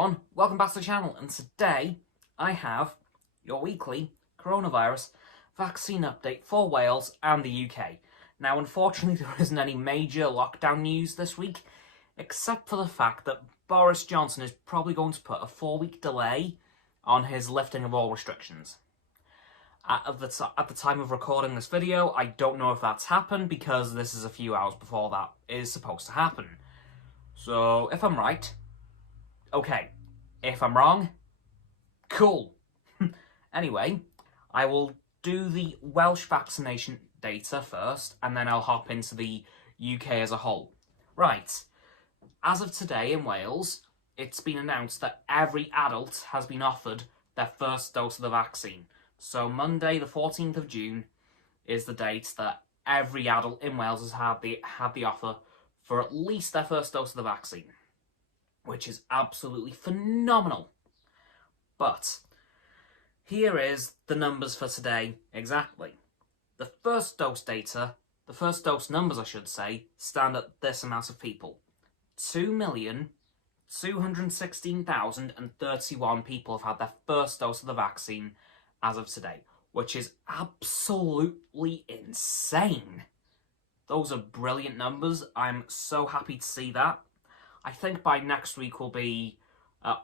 everyone, welcome back to the channel, and today I have your weekly coronavirus vaccine update for Wales and the UK. Now unfortunately there isn't any major lockdown news this week, except for the fact that Boris Johnson is probably going to put a 4-week delay on his lifting of all restrictions. At the time of recording this video, I don't know if that's happened because this is a few hours before that is supposed to happen. So if I'm right, okay. If I'm wrong, cool. Anyway, I will do the Welsh vaccination data first, and then I'll hop into the UK as a whole. Right, as of today in Wales, it's been announced that every adult has been offered their first dose of the vaccine. So Monday, the 14th of June, is the date that every adult in Wales has had the offer for at least their first dose of the vaccine, which is absolutely phenomenal. But here is the numbers for today exactly. The first dose numbers I should say, stand at this amount of people. 2,216,031 people have had their first dose of the vaccine as of today, which is absolutely insane. Those are brilliant numbers. I'm so happy to see that. I think by next week will be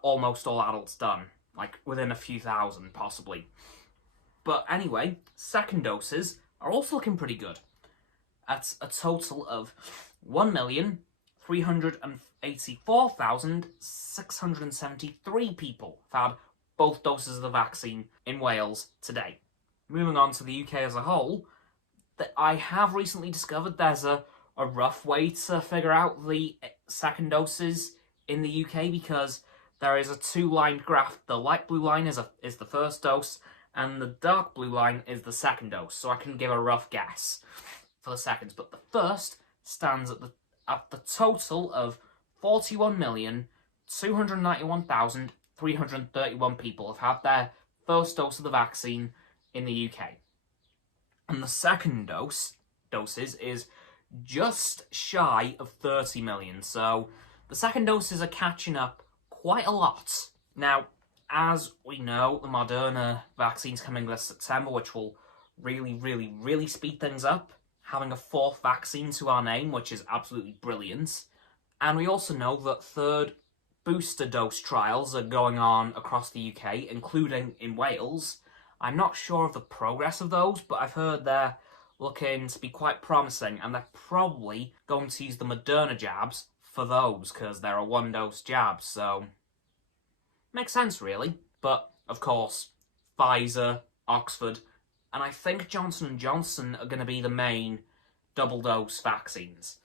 almost all adults done, like within a few thousand possibly. But anyway, second doses are also looking pretty good. At a total of 1,384,673 people have had both doses of the vaccine in Wales today. Moving on to the UK as a whole, that I have recently discovered there's a rough way to figure out the second doses in the UK, because there is a two-line graph. The light blue line is the first dose, and the dark blue line is the second dose. So I can give a rough guess for the seconds, but the first stands at the total of 41,291,331 people have had their first dose of the vaccine in the UK. And the second doses is just shy of 30 million. So the second doses are catching up quite a lot. Now, as we know, the Moderna vaccine's coming this September, which will really speed things up, having a fourth vaccine to our name, which is absolutely brilliant. And we also know that third booster dose trials are going on across the UK, including in Wales. I'm not sure of the progress of those, but I've heard they're looking to be quite promising, and they're probably going to use the Moderna jabs for those, because they're a one-dose jab, so makes sense really. But of course, Pfizer, Oxford, and I think Johnson & Johnson are going to be the main double-dose vaccines.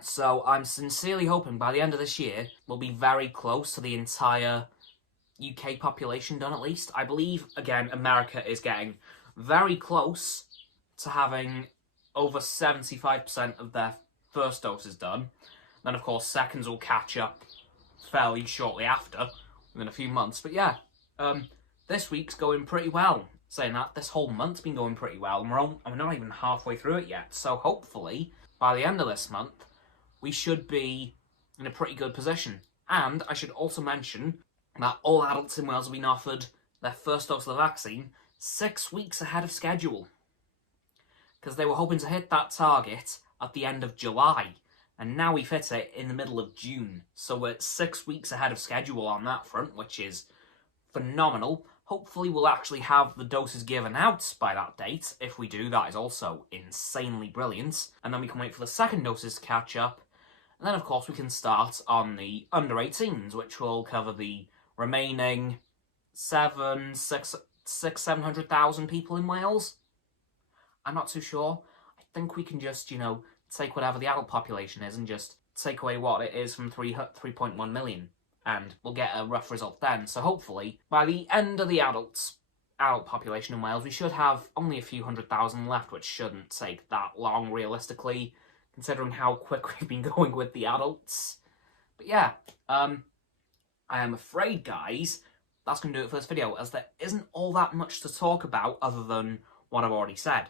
So I'm sincerely hoping by the end of this year we'll be very close to the entire UK population done at least. I believe, again, America is getting very close to having over 75% of their first doses done. Then, of course, seconds will catch up fairly shortly after, within a few months. But yeah, this week's going pretty well. Saying that, this whole month's been going pretty well, and we're not even halfway through it yet. So hopefully, by the end of this month, we should be in a pretty good position. And I should also mention that all adults in Wales have been offered their first dose of the vaccine 6 weeks ahead of schedule, because they were hoping to hit that target at the end of July, and now we've hit it in the middle of June. So we're 6 weeks ahead of schedule on that front, which is phenomenal. Hopefully we'll actually have the doses given out by that date. If we do, that is also insanely brilliant. And then we can wait for the second doses to catch up. And then, of course, we can start on the under-18s, which will cover the remaining 700,000 people in Wales. I'm not too sure. I think we can just, take whatever the adult population is and just take away what it is from 3.1 million. And we'll get a rough result then. So hopefully, by the end of the adult population in Wales, we should have only a few 100,000 left, which shouldn't take that long, realistically, considering how quick we've been going with the adults. But yeah, I am afraid, guys, that's going to do it for this video, as there isn't all that much to talk about other than what I've already said.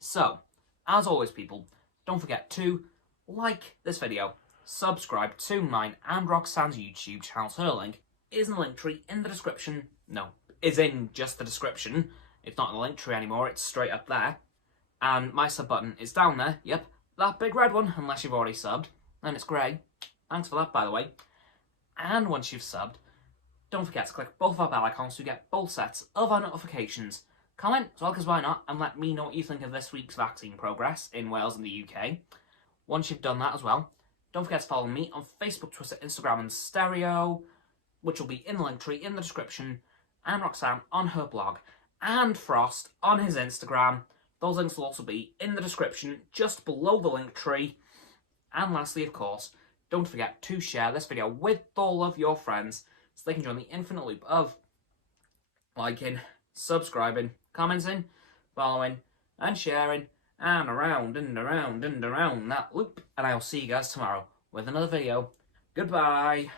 So, as always, people, don't forget to like this video, subscribe to mine and Roxanne's YouTube channels. Her link is in the link tree in the description. No, is in just the description. It's not in the link tree anymore, it's straight up there. And my sub button is down there. Yep, that big red one, unless you've already subbed. And it's grey. Thanks for that, by the way. And once you've subbed, don't forget to click both of our bell icons to get both sets of our notifications. Comment as well, because why not, and let me know what you think of this week's vaccine progress in Wales and the UK. Once you've done that as well, don't forget to follow me on Facebook, Twitter, Instagram and Stereo, which will be in the link tree in the description, and Roxanne on her blog, and Frost on his Instagram. Those links will also be in the description just below the link tree. And lastly, of course, don't forget to share this video with all of your friends so they can join the infinite loop of liking, subscribing, commenting, following, and sharing, and around and around and around that loop. And I'll see you guys tomorrow with another video. Goodbye.